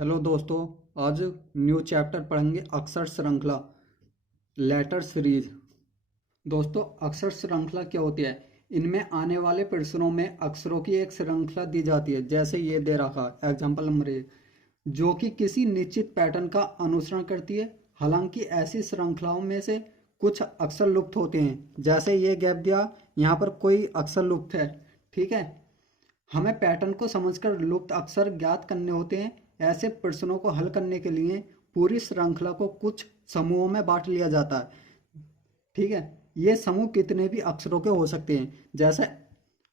Hello दोस्तों। आज new chapter पढ़ेंगे अक्षर श्रृंखला लेटर सीरीज। दोस्तों, अक्षर श्रृंखला क्या होती है? इनमें आने वाले प्रश्नों में अक्षरों की एक श्रृंखला दी जाती है, जैसे ये दे रखा है एग्जाम्पल नंबर 1, जो कि किसी निश्चित पैटर्न का अनुसरण करती है। हालांकि ऐसी श्रृंखलाओं में से कुछ अक्षर लुप्त होते हैं, जैसे ये गैप दिया, यहाँ पर कोई अक्षर लुप्त है। ठीक है, हमें पैटर्न को समझकर लुप्त अक्षर ज्ञात करने होते हैं। ऐसे प्रश्नों को हल करने के लिए पूरी श्रृंखला को कुछ समूहों में बांट लिया जाता है। ठीक है, ये समूह कितने भी अक्षरों के हो सकते हैं। जैसे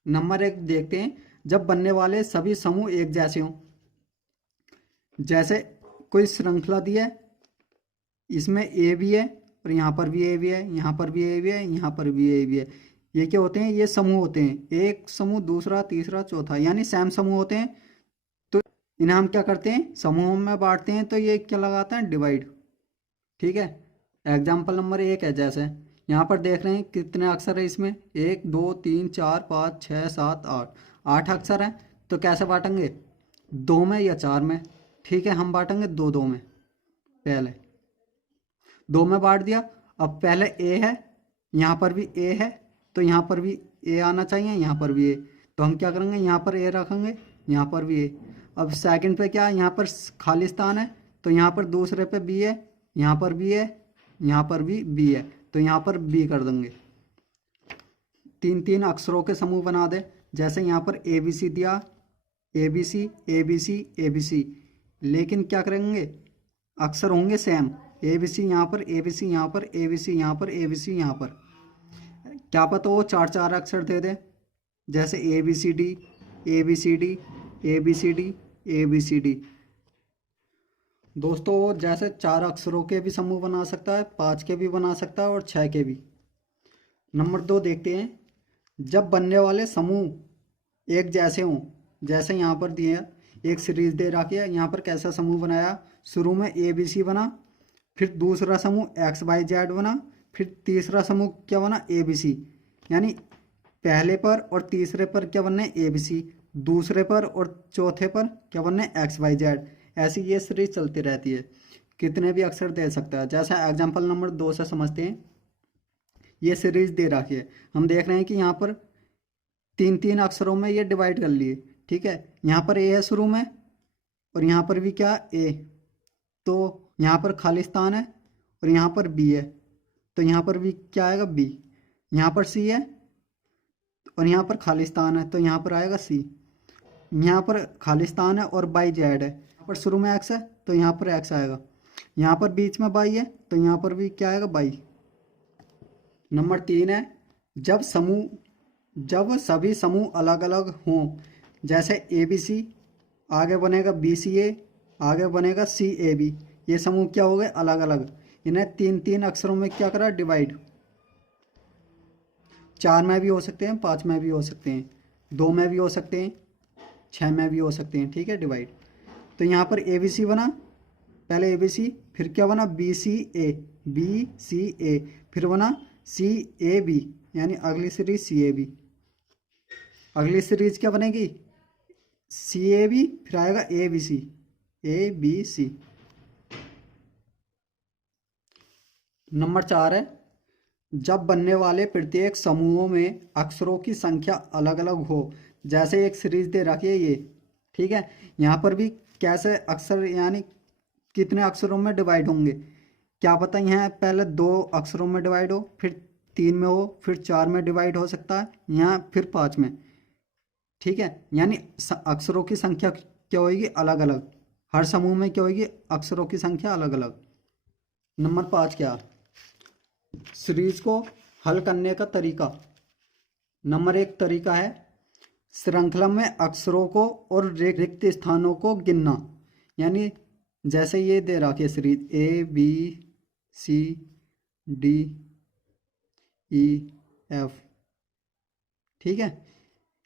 नंबर 1 देखते हैं, जब बनने वाले सभी समूह एक जैसे हों। जैसे कोई श्रृंखला दी है, इसमें ए भी है और यहाँ पर भी ए भी है, यहाँ पर भी ए भी है, यहाँ पर भी ए भी है। ये क्या होते हैं? ये समूह होते हैं। एक समूह, दूसरा, तीसरा, चौथा, यानी सैम समूह होते हैं। तो इन्हें हम क्या करते हैं? समूहों में बांटते हैं। तो ये क्या लगाते हैं? डिवाइड। ठीक है, एग्जाम्पल नंबर 1 है। जैसे यहाँ पर देख रहे हैं कितने अक्षर है इसमें, 1 2 3 4 5 6 7 8, 8 अक्षर हैं। तो कैसे बांटेंगे? 2 में या 4 में? ठीक है, हम बांटेंगे 2 2 में। पहले 2 में बांट दिया। अब पहले ए है, यहाँ पर भी ए है, तो यहाँ पर भी ए आना चाहिए, यहाँ पर भी ए। तो हम क्या करेंगे? यहाँ पर ए रखेंगे, यहाँ पर भी ए। अब सेकंड पे क्या है? यहाँ पर खाली स्थान है, तो यहाँ पर दूसरे पे बी है, यहाँ पर भी है, यहाँ पर भी बी है, तो यहाँ पर बी कर देंगे। 3 3 अक्षरों के समूह बना दे। जैसे यहाँ पर ए बी सी दिया, A B C, A B C, A B C. लेकिन क्या करेंगे? अक्षर होंगे सेम। ए बी सी यहाँ पर, ए बी सी यहाँ पर, ए बी सी यहाँ पर, ए बी सी यहाँ पर। क्या पता वो 4 4 अक्षर दे दे। जैसे A B C D, A B C D, A B C D, A B C D. दोस्तों, जैसे 4 अक्षरों के भी समूह बना सकता है, 5 के भी बना सकता है और 6 के भी। नंबर 2 देखते हैं, जब बनने वाले समूह एक जैसे हों। जैसे यहाँ पर दिए एक सीरीज दे रखी है, यहाँ पर कैसा समूह बनाया? शुरू में ए बी सी बना, फिर दूसरा समूह एक्स वाई जेड बना, फिर तीसरा समूह क्या बना? A B C. यानी पहले पर और तीसरे पर क्या बनने? A B C. दूसरे पर और चौथे पर क्या बनने? X Y Z. ऐसी ये सीरीज चलती रहती है। कितने भी अक्षर दे सकता है। जैसा एग्जाम्पल नंबर 2 से समझते हैं, ये सीरीज दे रखी है। हम देख रहे हैं कि यहाँ पर 3 3 अक्षरों में ये डिवाइड कर लिए। ठीक है, यहाँ पर ए है शुरू में, और यहाँ पर भी क्या? ए। तो यहाँ पर खाली स्थान है और यहाँ पर बी है, तो यहाँ पर भी क्या आएगा? बी। यहाँ पर सी है और यहाँ पर खाली स्थान है, तो यहाँ पर आएगा सी। यहाँ पर खाली स्थान है और बाई जेड है, यहाँ पर शुरू में एक्स है, तो यहाँ पर एक्स आएगा। यहाँ पर बीच में बाई है, तो यहाँ पर भी क्या आएगा? बाई। नंबर 3 है, जब सभी समूह अलग अलग हों। जैसे ए बी सी, आगे बनेगा बी सी ए, आगे बनेगा सी ए बी। ये समूह क्या हो गए? अलग अलग। इन्हें 3 3 अक्षरों में क्या करा? डिवाइड। 4 में भी हो सकते हैं, 5 में भी हो सकते हैं, 2 में भी हो सकते हैं, 6 में भी हो सकते हैं। ठीक है, डिवाइड। तो यहाँ पर ए बी सी बना, पहले ए बी सी, फिर क्या बना? B C A, B C ए, फिर बना सी ए बी, यानी अगली सीरीज सी ए बी। अगली सीरीज क्या बनेगी? सी ए बी, फिर आएगा A B C, A B C. Number 4 है, जब बनने वाले प्रत्येक समूहों में अक्षरों की संख्या अलग अलग हो। जैसे एक सीरीज दे रखी है ये। ठीक है, यहाँ पर भी कैसे अक्षर, यानी कितने अक्षरों में डिवाइड होंगे? क्या पता यहाँ पहले 2 अक्षरों में डिवाइड हो, फिर 3 में हो, फिर 4 में डिवाइड हो सकता है, यहाँ फिर 5 में। ठीक है, यानी अक्षरों की संख्या क्या होगी? अलग अलग। हर समूह में क्या होगी? अक्षरों की संख्या अलग अलग। नंबर 5 क्या? सीरीज को हल करने का तरीका। नंबर 1 तरीका है, श्रृंखला में अक्षरों को और रिक्त स्थानों को गिनना। यानी जैसे ये दे रखी है series A B C D E F. ठीक है,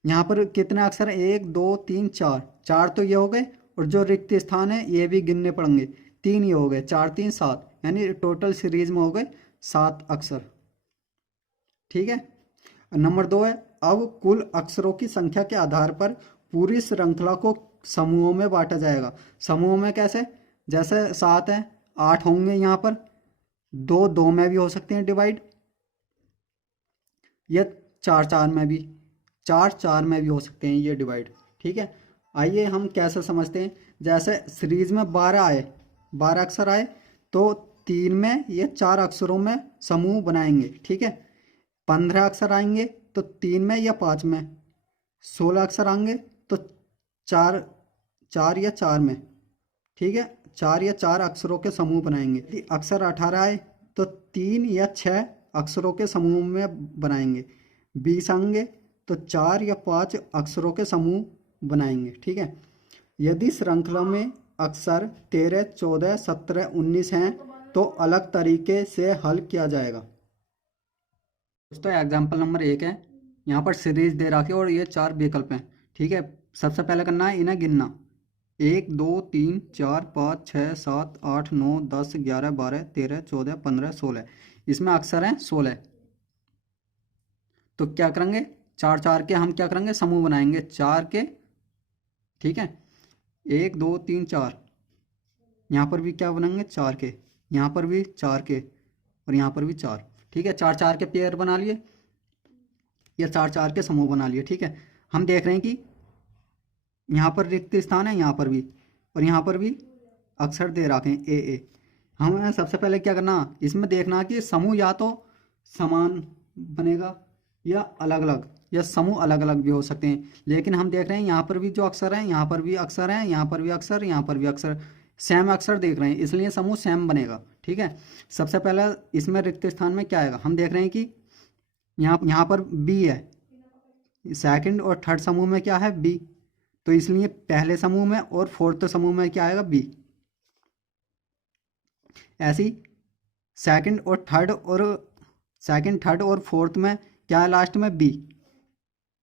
यहाँ पर कितने अक्षर हैं? 1 2 3 4। 4 तो ये हो गए, और जो रिक्त स्थान है ये भी गिनने पड़ेंगे। 3 ये हो गए, 4 3 7, यानी टोटल सीरीज में हो गए 7 अक्षर। ठीक है, नंबर 2 है, अब कुल अक्षरों की संख्या के आधार पर पूरी श्रृंखला को समूहों में बांटा जाएगा। समूहों में कैसे, जैसे 7 है, 8 होंगे यहाँ पर, 2 2 में भी हो सकते हैं डिवाइड, या 4 4 में भी, 4 4 में भी हो सकते हैं ये डिवाइड। ठीक है, आइए हम कैसे समझते हैं। जैसे सीरीज में 12 आए, 12 अक्षर आए, तो 3 में ये 4 अक्षरों में समूह बनाएंगे। ठीक है, 15 अक्षर आएंगे तो 3 में या 5 में, 16 अक्षर आएंगे तो 4 4 या 4 में। ठीक है, 4 या 4 अक्षरों के समूह बनाएंगे। अक्षर 18 आए तो 3 या 6 अक्षरों के समूह में बनाएंगे। 20 आएंगे तो 4 या 5 अक्षरों के समूह बनाएंगे। ठीक है, यदि श्रृंखला में अक्षर 13 14 17 19 हैं तो अलग तरीके से हल किया जाएगा। दोस्तों एग्जाम्पल नंबर 1 है, यहाँ पर सीरीज दे रखी है और ये 4 विकल्प हैं। ठीक है, सबसे पहले करना है इन्हें गिनना, 1 2 3 4 5 6 7 8 9 10 11 12 13 14 15 16। इसमें अक्षर हैं 16। तो क्या करेंगे, 4 4 के हम क्या करेंगे, समूह बनाएंगे 4 के। ठीक है, 1 2 3 4, यहाँ पर भी क्या बनाएंगे 4 के, यहाँ पर भी 4 के, और यहाँ पर भी 4। ठीक है, 4 4 के पेयर बना लिए या 4 4 के समूह बना लिए। ठीक है, हम देख रहे हैं कि यहाँ पर रिक्त स्थान है, यहाँ पर भी, और यहाँ पर भी अक्षर दे रखे हैं ए। हमें सबसे पहले क्या करना, इसमें देखना कि समूह या तो समान बनेगा या अलग अलग, या समूह अलग अलग भी हो सकते हैं। लेकिन हम देख रहे हैं यहाँ पर भी जो अक्षर हैं, यहाँ पर भी अक्षर हैं, यहाँ पर भी अक्षर, यहाँ पर भी अक्षर, सेम अक्षर देख रहे हैं, इसलिए समूह सेम बनेगा। ठीक है, सबसे पहले इसमें रिक्त स्थान में क्या आएगा, हम देख रहे हैं कि यहाँ पर बी है, सेकंड और थर्ड समूह में क्या है बी, तो इसलिए पहले समूह में और फोर्थ समूह में क्या आएगा बी। ऐसी सेकंड थर्ड और फोर्थ में क्या है लास्ट में बी,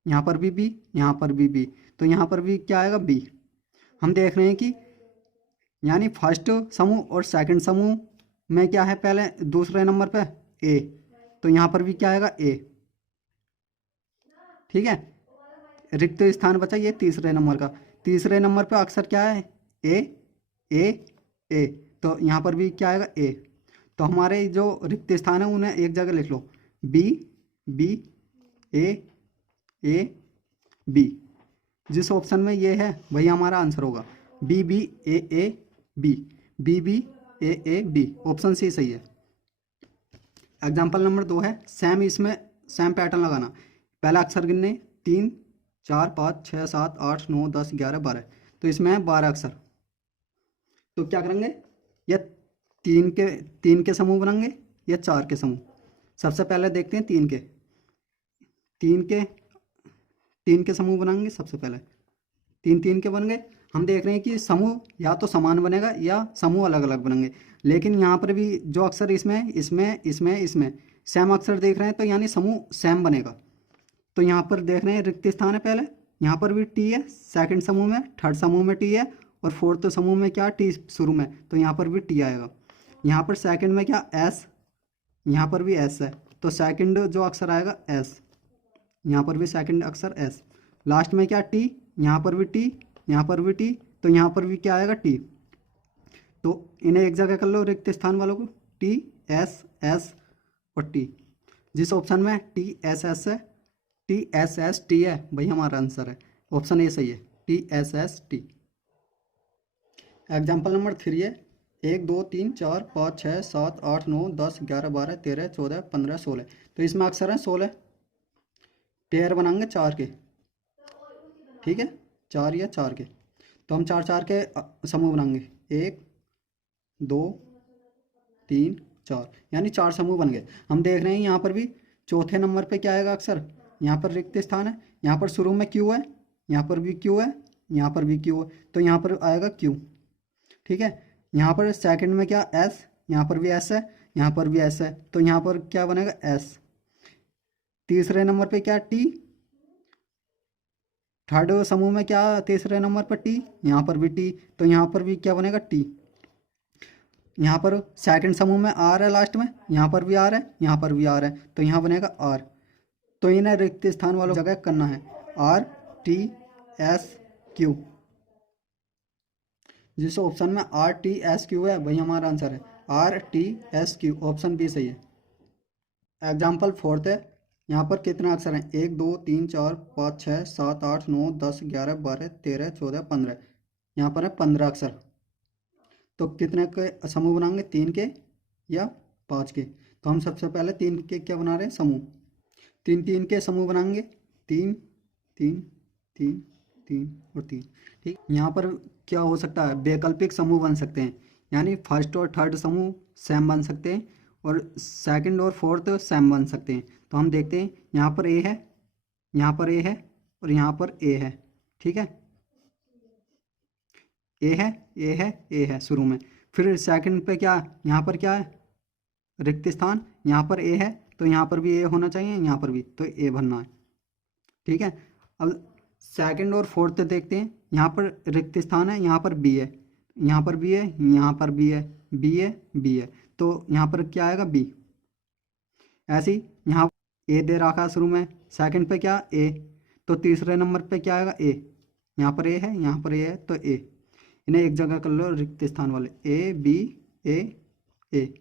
यहाँ पर भी बी, यहाँ पर भी बी, तो यहाँ पर भी क्या आएगा बी। हम देख रहे हैं कि यानी फर्स्ट समूह और सेकंड समूह में क्या है, पहले दूसरे नंबर पे ए, तो यहाँ पर भी क्या आएगा ए। ठीक है, रिक्त स्थान बचा ये तीसरे नंबर का, तीसरे नंबर पे अक्षर क्या है ए ए ए, तो यहाँ पर भी क्या आएगा ए। तो हमारे जो रिक्त स्थान है उन्हें एक जगह लिख लो, बी बी ए बी। जिस ऑप्शन में ये है वही हमारा आंसर होगा, B B A B, B B A B, option C सही है। एग्जाम्पल नंबर 2 है, इसमें सेम पैटर्न लगाना, पहला अक्षर गिनने 3 4 5 6 7 8 9 10 11 12, तो इसमें है 12 अक्षर। तो क्या करेंगे, या 3 के समूह बनाएंगे या 4 के समूह। सबसे पहले देखते हैं 3 के समूह बनाएंगे। सबसे पहले 3 के बन गए। हम देख रहे हैं कि समूह या तो समान बनेगा या समूह अलग अलग बनेंगे, लेकिन यहाँ पर भी जो अक्षर इसमें सेम अक्षर देख रहे हैं, तो यानी समूह सेम बनेगा। तो यहाँ पर देख रहे हैं रिक्त स्थान है, पहले यहाँ पर भी टी है, सेकंड समूह में, थर्ड समूह में टी है, और फोर्थ समूह में क्या टी शुरू में, तो यहाँ पर भी टी आएगा। यहाँ पर सेकंड में क्या एस, यहाँ पर भी एस है, तो सेकंड जो अक्षर आएगा एस, यहाँ पर भी सेकंड अक्षर एस। लास्ट में क्या टी, यहाँ पर भी टी, यहाँ पर भी टी, तो यहाँ पर भी क्या आएगा टी। तो इन्हें एक जगह कर लो रिक्त स्थान वालों को, टी एस एस और टी। जिस ऑप्शन में टी एस एस है, टी एस एस टी है, वही हमारा आंसर है, ऑप्शन ए सही है, T S S T. Example number 3 है, 1 2 3 4 5 6 7 8 9 10 11 12 13 14 15 16, तो इसमें अक्षर हैं 16, पेयर बनाएंगे 4 के। ठीक है, 4 या 4 के, तो हम 4 4 के समूह बनाएंगे, 1 2 3 4, यानी 4 समूह बन गए। हम देख रहे हैं यहाँ पर भी चौथे नंबर पे क्या आएगा अक्षर, यहाँ पर रिक्त स्थान है, यहाँ पर शुरू में क्यू है, यहाँ पर भी क्यू है, यहाँ पर भी क्यू है, तो यहाँ पर आएगा क्यू। ठीक है, यहाँ पर सेकंड में क्या एस, यहाँ पर भी एस है, यहाँ पर भी एस है, तो यहाँ पर क्या बनेगा एस। तीसरे नंबर पे क्या टी, थर्ड समूह में क्या तीसरे नंबर पर टी, यहाँ पर भी टी, तो यहाँ पर भी क्या बनेगा टी। यहाँ पर सेकंड समूह में आर है लास्ट में, यहाँ पर भी आर है, यहाँ पर भी आर है, तो यहाँ बनेगा आर। तो इन्हें रिक्त स्थान वालों जगह करना है, आर टी एस क्यू। जिस ऑप्शन में RTSQ है वही हमारा आंसर है, RTSQ, ऑप्शन बी सही है। एग्जाम्पल फोर्थ है, यहाँ पर कितने अक्षर हैं? 1 2 3 4 5 6 7 8 9 10 11 12 13 14 15। यहाँ पर है 15 अक्षर। तो कितने के समूह बनाएंगे? 3 के या 5 के? तो हम सबसे पहले 3 के क्या बना रहे हैं? समूह। 3 के समूह बनाएंगे, 3 3 3 3 और 3। ठीक, यहाँ पर क्या हो सकता है? वैकल्पिक समूह बन सकते हैं, यानी फर्स्ट और थर्ड समूह सेम बन सकते हैं और सेकंड और फोर्थ सेम बन सकते हैं। तो हम देखते हैं, यहाँ पर ए है, यहाँ पर ए है और यहाँ पर ए है। ठीक है, ए है, ए है, ए है शुरू में। फिर सेकंड पे क्या, यहाँ पर क्या है? रिक्त स्थान। यहाँ पर ए है तो यहाँ पर भी ए होना चाहिए, यहाँ पर भी, तो ए भरना है। ठीक है, अब सेकंड और फोर्थ देखते हैं। यहाँ पर रिक्त स्थान है, यहाँ पर बी है, यहाँ पर बी है, यहाँ पर बी है, बी है, बी है, तो यहाँ पर क्या आएगा? बी। ऐसे ही यहाँ ए दे रखा है शुरू में, सेकंड पे क्या? ए, तो तीसरे नंबर पे क्या आएगा? ए। यहाँ पर ए है, यहाँ पर ए है, तो ए। इन्हें एक जगह कर लो रिक्त स्थान वाले, ए बी ए ए।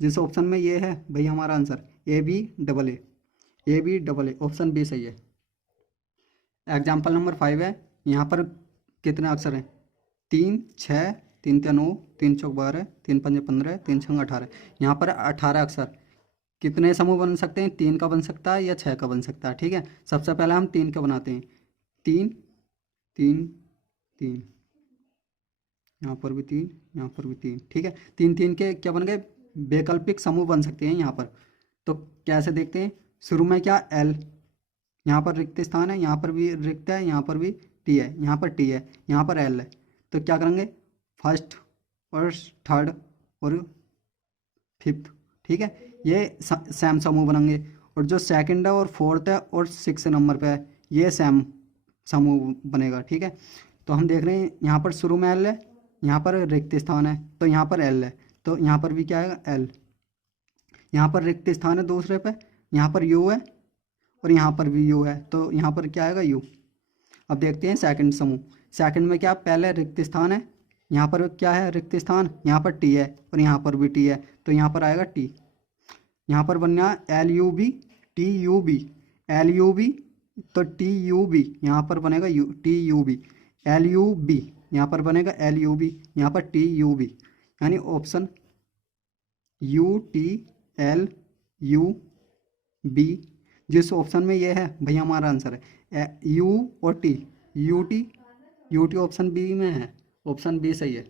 जिस ऑप्शन में ये है भाई हमारा answer A B double A, option B सही है। एग्जाम्पल नंबर 5 है, यहाँ पर कितने अक्षर हैं? 3 6 3 3 9 3 4 12 3 5 15 3 6 18। यहाँ पर 18 अक्षर। कितने समूह बन सकते हैं? 3 का बन सकता है या 6 का बन सकता है। ठीक है, सबसे पहले हम 3 का बनाते हैं, 3 3 3, यहाँ पर भी 3, यहाँ पर भी 3। ठीक है, 3 3 के क्या बन गए? वैकल्पिक समूह बन सकते हैं यहाँ पर। तो कैसे देखते हैं? शुरू में क्या? एल, यहाँ पर रिक्त स्थान है, यहाँ पर भी रिक्त है, यहाँ पर भी टी है, यहाँ पर टी है, यहाँ पर एल है। तो क्या करेंगे? फर्स्ट और थर्ड और फिफ्थ। ठीक है, ये सेम समूह बनेंगे। और जो सेकंड है और फोर्थ है और 6 नंबर पे है, ये सेम समूह बनेगा। ठीक है, तो हम देख रहे हैं यहाँ पर शुरू में एल है, यहाँ पर रिक्त स्थान है, तो यहाँ पर एल है, तो यहाँ पर भी क्या आएगा? एल। यहाँ पर रिक्त स्थान है दूसरे पे, यहाँ पर यू है और यहाँ पर भी यू है, तो यहाँ पर क्या आएगा? यू। अब देखते हैं सेकंड समूह। सेकंड में क्या? पहले रिक्त स्थान है, यहाँ पर क्या है? रिक्त स्थान, यहाँ पर टी है और यहाँ पर भी टी है, तो यहाँ पर आएगा टी। यहाँ पर बनना L U B T U B, L U B, तो टी यू बी, यहाँ पर बनेगा U T U B, L U B, यहाँ पर बनेगा एल यू बी, यहाँ पर टी यू बी, यानी option U T L U B. जिस ऑप्शन में ये है भैया हमारा आंसर है यू और T, U T option B में है, ऑप्शन बी सही है।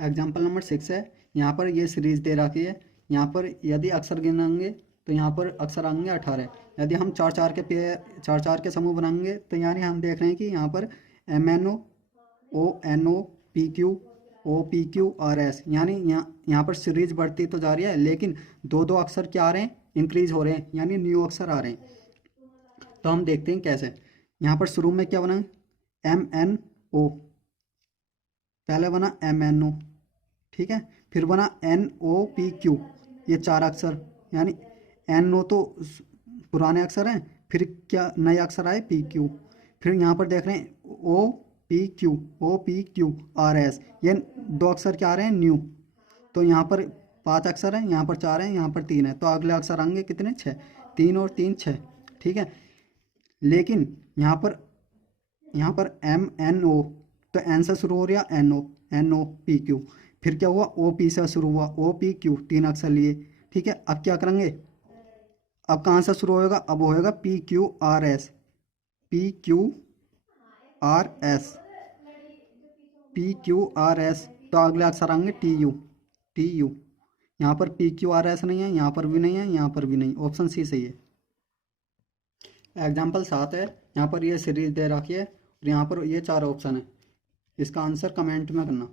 एग्जाम्पल नंबर 6 है, यहाँ पर ये सीरीज दे रखी है। यहाँ पर यदि अक्षर गिनेंगे तो यहाँ पर अक्षर आएंगे 18। यदि हम 4 4 के समूह बनाएंगे तो यानी हम देख रहे हैं कि यहाँ पर MNO ONO PQ OPQ RS, यानी यहाँ पर सीरीज बढ़ती तो जा रही है, लेकिन 2 अक्षर क्या आ रहे हैं? इंक्रीज हो रहे हैं, यानी न्यू अक्षर आ रहे हैं। तो हम देखते हैं कैसे। यहाँ पर शुरू में क्या बना? MNO, पहले बना MNO, ठीक है, फिर बना NOPQ, ये 4 अक्षर, यानी NO तो पुराने अक्षर हैं, फिर क्या नए अक्षर आए? PQ। फिर यहाँ पर देख रहे हैं OPQ RS, ये 2 अक्षर क्या आ रहे हैं? न्यू। तो यहाँ पर 5 अक्षर हैं, यहाँ पर 4 हैं, यहाँ पर 3 है, तो अगले अक्षर आएंगे कितने? 6। 3 और 3 6। ठीक है, लेकिन यहाँ पर MNO, तो एन से शुरू हो रहा, NOPQ, फिर क्या हुआ? OP से शुरू हुआ, OPQ, 3 अक्षर लिए। ठीक है, अब क्या करेंगे? अब कहाँ से शुरू होएगा? अब होएगा PQRS, तो अगले अक्षर आएंगे TU। यहाँ पर PQRS नहीं है, यहाँ पर भी नहीं है, यहाँ पर भी नहीं, ऑप्शन सी सही है। एग्जाम्पल 7 है, यहाँ पर ये सीरीज दे रखी है और यहाँ पर ये 4 ऑप्शन है। इसका आंसर कमेंट में करना।